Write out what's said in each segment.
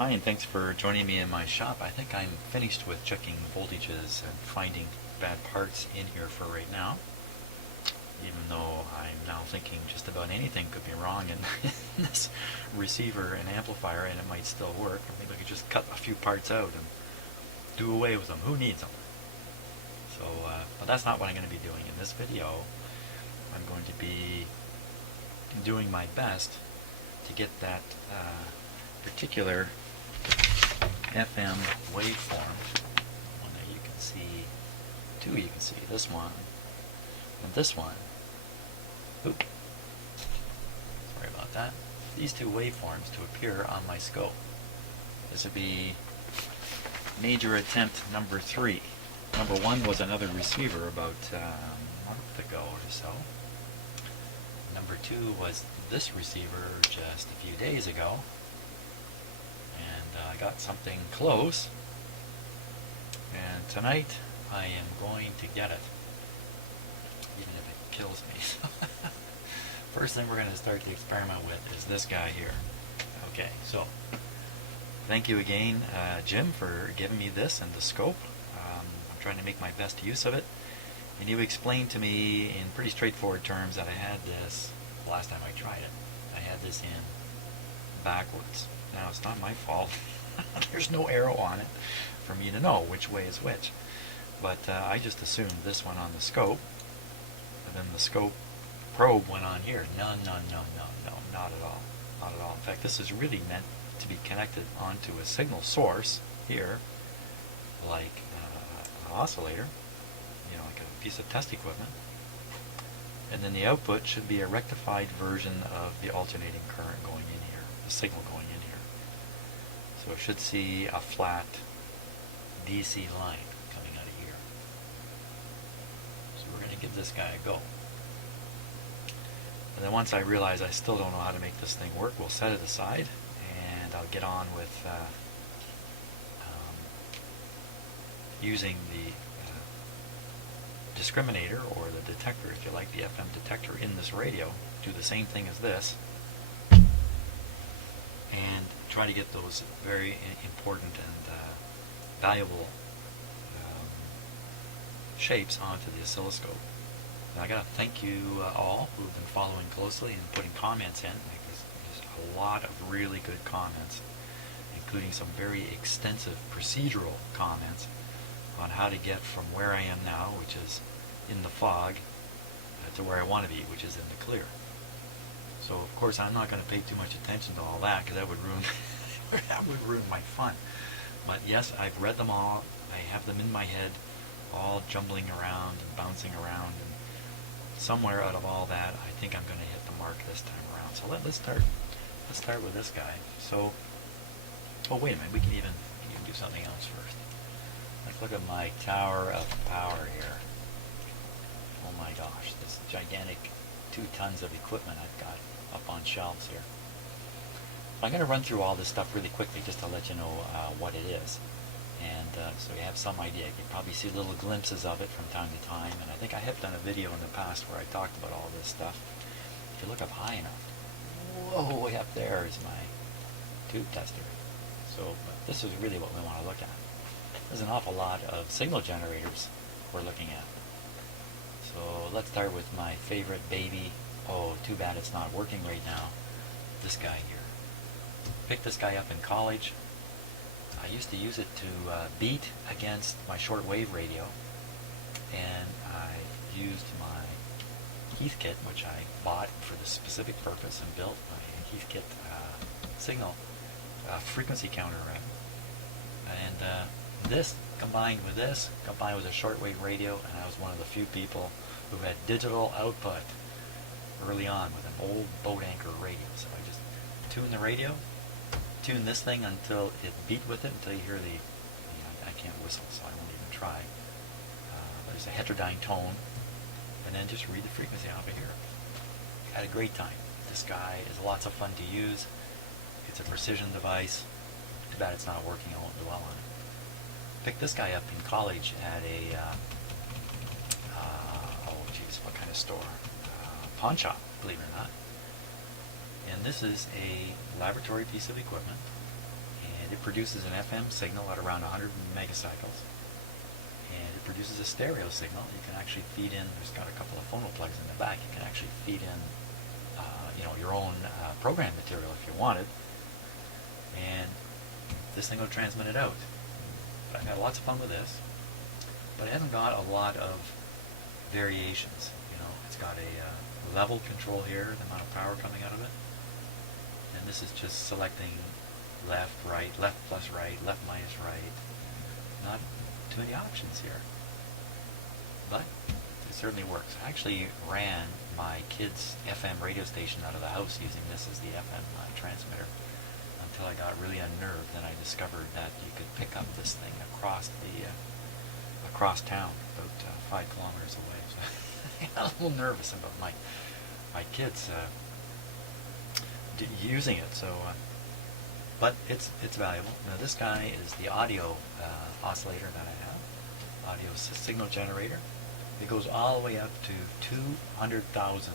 Hi, and thanks for joining me in my shop. I think I'm finished with checking voltages and finding bad parts in here for right now. Even though I'm now thinking just about anything could be wrong in this receiver and amplifier, and it might still work. Maybe I could just cut a few parts out and do away with them. Who needs them? So, but that's not what I'm going to be doing in this video. I'm going to be doing my best to get that particular FM waveform, one that you can see, two you can see, this one and this one. Oop. Sorry about that. These two waveforms to appear on my scope. This would be major attempt number 3. Number 1 was another receiver about a month ago or so. Number 2 was this receiver just a few days ago. And I got something close. And tonight I am going to get it, even if it kills me. First thing we're going to start the experiment with is this guy here. Okay, so thank you again, Jim, for giving me this and the scope. I'm trying to make my best use of it. And you explained to me in pretty straightforward terms that I had this, the last time I tried it, I had this in backwards. Now, it's not my fault. There's no arrow on it for me to know which way is which. But I just assumed this went on the scope, and then the scope probe went on here. No, not at all. Not at all. In fact, this is really meant to be connected onto a signal source here, like an oscillator, like a piece of test equipment. And then the output should be a rectified version of the alternating current going in here, the signal going in here. So it should see a flat DC line coming out of here. So we're going to give this guy a go. And then once I realize I still don't know how to make this thing work, we'll set it aside, and I'll get on with using the discriminator, or the detector, if you like, the FM detector in this radio, do the same thing as this, and try to get those very important and valuable shapes onto the oscilloscope. Now I gotta thank you all who've been following closely and putting comments in. There's a lot of really good comments, including some very extensive procedural comments on how to get from where I am now, which is in the fog, to where I want to be, which is in the clear. So of course I'm not going to pay too much attention to all that, because that would ruin that would ruin my fun. But yes, I've read them all. I have them in my head, all jumbling around and bouncing around, and somewhere out of all that, I think I'm going to hit the mark this time around. So let's start with this guy. So, oh wait a minute, we can even do something else first. Like, look at my tower of power here. Oh my gosh, this gigantic 2 tons of equipment I've got up on shelves here. I'm going to run through all this stuff really quickly just to let you know what it is. And so you have some idea. You can probably see little glimpses of it from time to time. And I think I have done a video in the past where I talked about all this stuff. If you look up high enough, whoa, way up there is my tube tester. So this is really what we want to look at. There's an awful lot of signal generators we're looking at. So let's start with my favorite baby. Oh, too bad it's not working right now. This guy here. Picked this guy up in college. I used to use it to beat against my shortwave radio, and I used my Heathkit, which I bought for this specific purpose, and built my Heathkit signal frequency counter around. And this combined with a shortwave radio, and I was one of the few people who had digital output early on with an old boat anchor radio. So I just tuned the radio, tune this thing until it beat with it, until you hear I can't whistle, so I won't even try. There's a heterodyne tone, and then just read the frequency off of here. Had a great time. This guy is lots of fun to use. It's a precision device. Too bad it's not working. I won't dwell on it. Picked this guy up in college at a what kind of store? Pawn shop, believe it or not. And this is a laboratory piece of equipment, and it produces an FM signal at around 100 megacycles, and it produces a stereo signal. You can actually feed in, there's got a couple of phono plugs in the back, you can actually feed in your own program material if you wanted, and this thing will transmit it out. I've had lots of fun with this, but it hasn't got a lot of variations. It's got a level control here, the amount of power coming out of it, and this is just selecting left, right, left plus right, left minus right. Not too many options here, but it certainly works. I actually ran my kids' FM radio station out of the house using this as the FM transmitter until I got really unnerved, and I discovered that you could pick up this thing across town, about 5 kilometers away. So I got a little nervous about my kids using it. So, but it's valuable. Now this guy is the audio oscillator that I have, audio signal generator. It goes all the way up to 200,000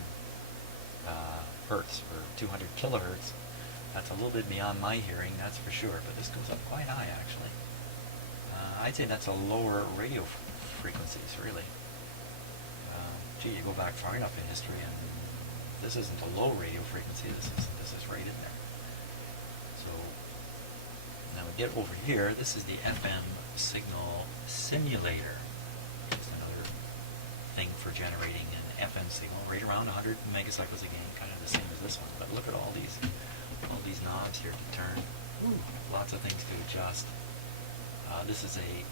hertz, or 200 kilohertz. That's a little bit beyond my hearing, that's for sure, but this goes up quite high, actually. I'd say that's a lower radio frequencies, really. You go back far enough in history, and this isn't a low radio frequency, this is right in there. So, now we get over here, this is the FM signal simulator. It's another thing for generating an FM signal, right around 100 megacycles again, kind of the same as this one. But look at all these knobs here to turn. Ooh, lots of things to adjust. This is a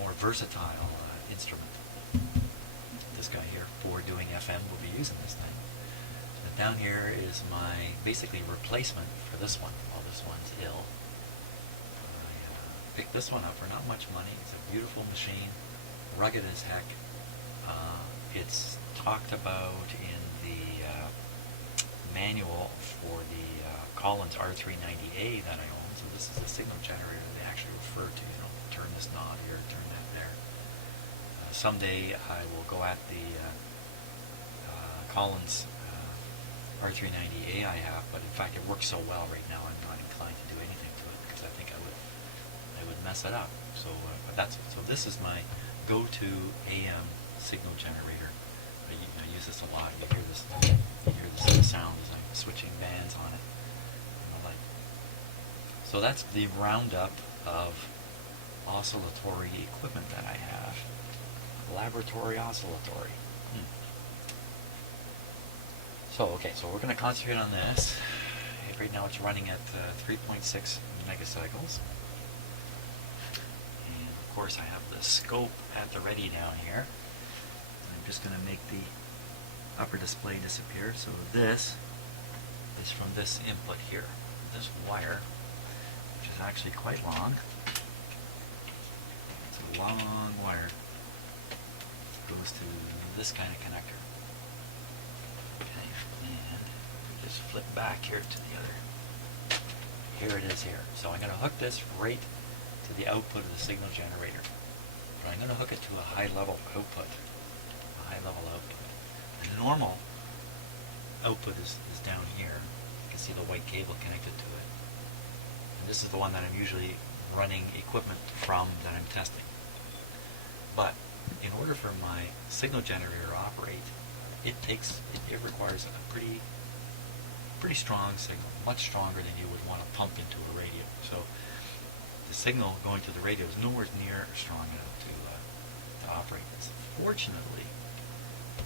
more versatile instrument. This guy here, for doing FM, will be using this thing. So down here is my basically replacement for this one. While this one's ill, I picked this one up for not much money. It's a beautiful machine, rugged as heck. It's talked about in the manual for the Collins R390A that I own. So this is a signal generator that they actually refer to. Turn this knob here, turn that there. Someday I will go at the Collins R390A I have, but in fact it works so well right now I'm not inclined to do anything to it because I think I would mess it up. So, so this is my go-to AM signal generator. I use this a lot. You hear this sound as I'm switching bands on it. So that's the roundup of oscillatory equipment that I have. Laboratory oscillatory. So we're going to concentrate on this. Right now it's running at 3.6 megacycles. And of course I have the scope at the ready down here. I'm just going to make the upper display disappear. So this is from this input here. This wire, which is actually quite long. It's a long wire. Goes to this kind of connector. Okay, and we just flip back here to the other. Here it is here. So I'm going to hook this right to the output of the signal generator. But I'm going to hook it to a high level output. And the normal output is down here. You can see the white cable connected to it. And this is the one that I'm usually running equipment from that I'm testing. But in order for my signal generator to operate, it requires a pretty strong signal, much stronger than you would want to pump into a radio. So the signal going to the radio is nowhere near strong enough to operate this. Fortunately,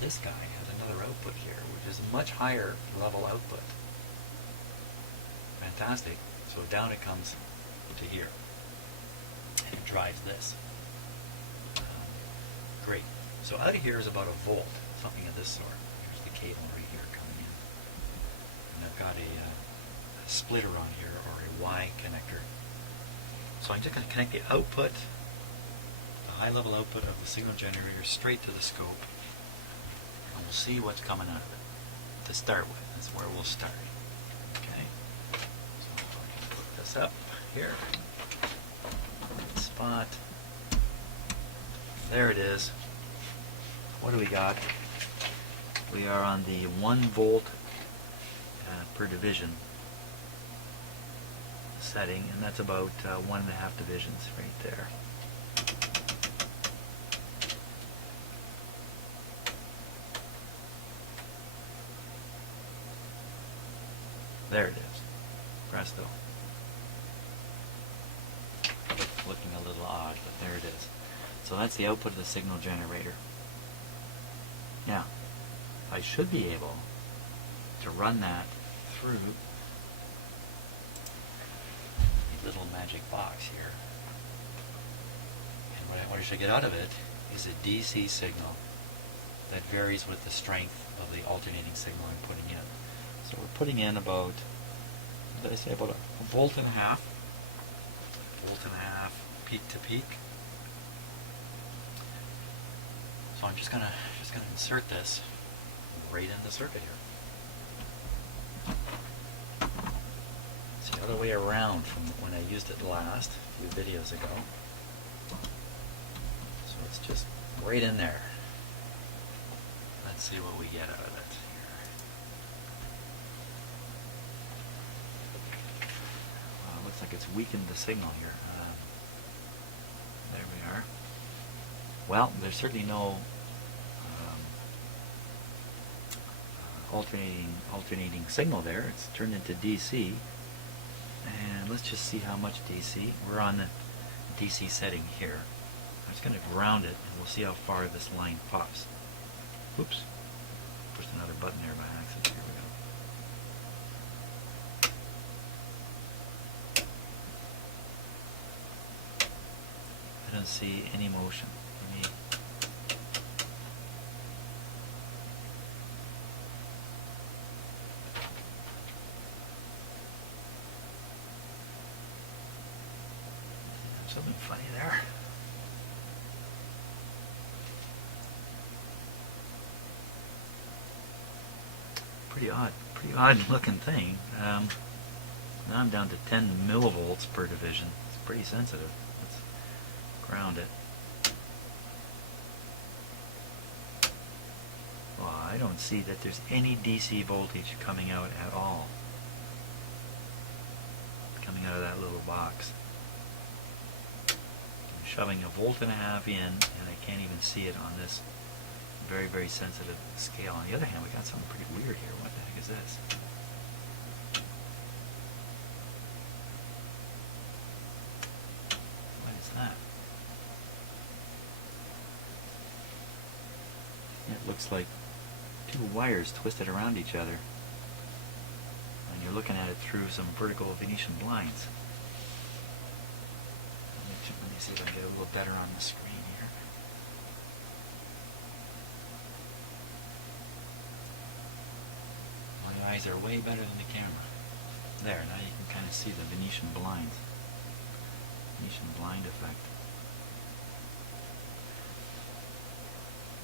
this guy has another output here, which is a much higher level output. Fantastic. So down it comes to here, and it drives this. Great. So out of here is about a volt, something of this sort. Here's the cable right here coming in. And I've got a splitter on here, or a Y connector. So I'm just going to connect the output, the high level output of the signal generator, straight to the scope. And we'll see what's coming out of it to start with. That's where we'll start. Okay. So I'll put this up here. Right spot. There it is. What do we got? We are on the 1 volt per division setting, and that's about 1.5 divisions right there. There it is. Presto. Looking a little odd, but there it is. So that's the output of the signal generator. Now, I should be able to run that through a little magic box here. And what I should get out of it is a DC signal that varies with the strength of the alternating signal I'm putting in. So we're putting in about, what did I say, about a volt and a half. Volt and a half peak to peak. So I'm just gonna insert this right in the circuit here. It's the other way around from when I used it last, a few videos ago. So it's just right in there. Let's see what we get out of it here. Well, it looks like it's weakened the signal here. There we are. Well, there's certainly no alternating signal there. It's turned into DC. And let's just see how much DC. We're on the DC setting here. I'm just going to ground it, and we'll see how far this line pops. Oops. Pushed another button there by accident. Here we go. I don't see any motion. Let me something funny there. Pretty odd looking thing. Now I'm down to 10 millivolts per division. It's pretty sensitive. Let's ground it. Well, I don't see that there's any DC voltage coming out at all. Coming out of that little box. I'm shoving a volt and a half in, and I can't even see it on this very, very sensitive scale. On the other hand, we got something pretty weird here. What the heck is this? What is that? It looks like two wires twisted around each other, and you're looking at it through some vertical Venetian blinds. Let me see if I can get a little better on the screen here. My eyes are way better than the camera. There, now you can kind of see the Venetian blinds. Venetian blind effect.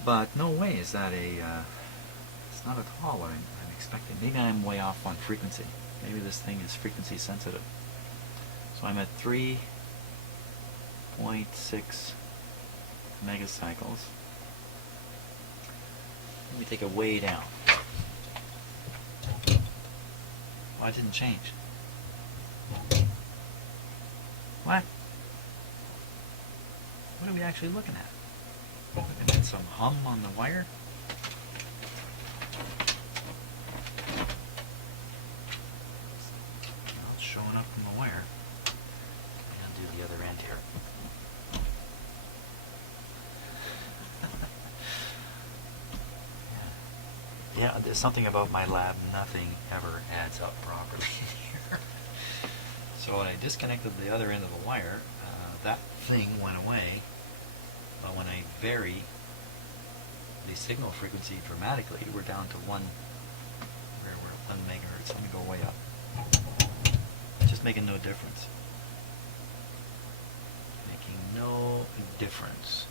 But no way is that it's not at all what I'm expecting. Maybe I'm way off on frequency. Maybe this thing is frequency sensitive. So I'm at 3.6 megacycles. Let me take it way down. Oh, it didn't change. What? What are we actually looking at? Looking at some hum on the wire? Well, it's showing up from the wire. I'll do the other end here. Yeah, there's something about my lab. Nothing ever adds up properly here. So when I disconnected the other end of the wire, that thing went away. But when I vary the signal frequency dramatically, we're down to we're at 1 megahertz. Let me go way up. Just making no difference. Making no difference.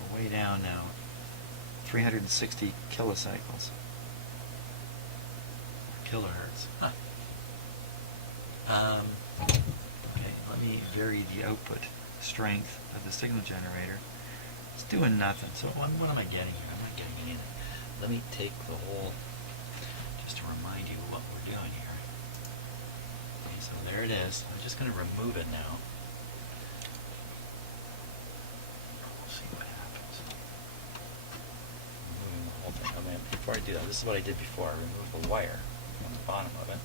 We're way down now. 360 kilocycles. Kilohertz. Huh. Okay, let me vary the output strength of the signal generator. It's doing nothing. So what am I getting here? I'm not getting anything. Let me take the whole remind you what we're doing here. Okay, so there it is. I'm just going to remove it now. We'll see what happens. Removing the whole thing. I mean, before I do that, this is what I did before. I removed the wire from the bottom of it.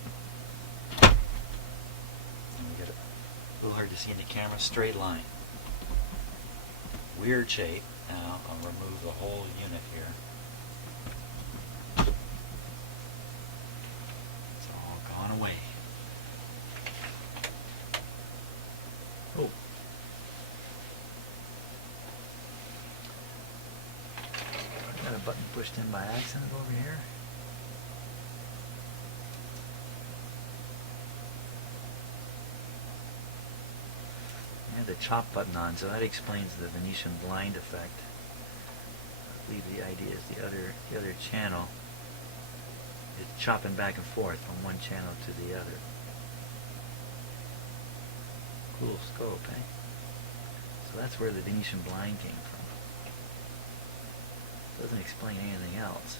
And we get it a little hard to see in the camera. Straight line. Weird shape. Now I'll remove the whole unit here. It's all gone away. Oh. I got a button pushed in by accident over here. I had the chop button on, so that explains the Venetian blind effect. I believe the idea is the other channel is chopping back and forth from one channel to the other. Cool scope, eh? So that's where the Venetian blind came from. Doesn't explain anything else.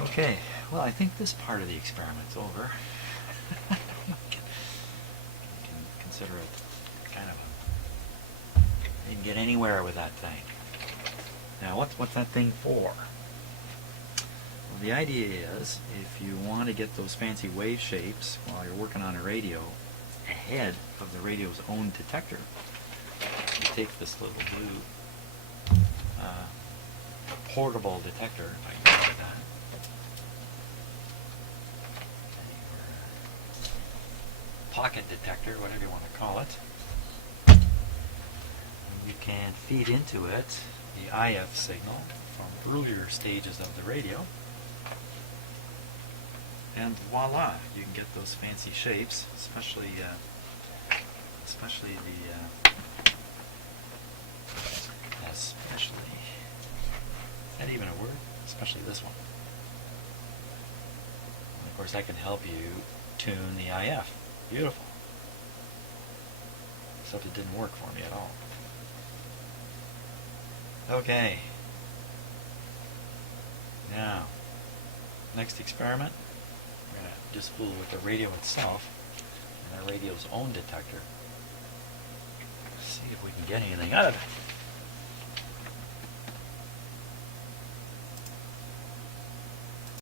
Okay, well, I think this part of the experiment's over. You can consider it kind of a... You didn't get anywhere with that thing. Now, what's that thing for? Well, the idea is, if you want to get those fancy wave shapes while you're working on a radio ahead of the radio's own detector, you take this little blue portable detector, if I can call it that. Pocket detector, whatever you want to call it. And you can feed into it the IF signal from earlier stages of the radio. And voila, you can get those fancy shapes, especially is that even a word? Especially this one. And of course, that can help you tune the IF. Beautiful. Except it didn't work for me at all. Okay. Now, next experiment, we're going to just fool with the radio itself and the radio's own detector. See if we can get anything out of it.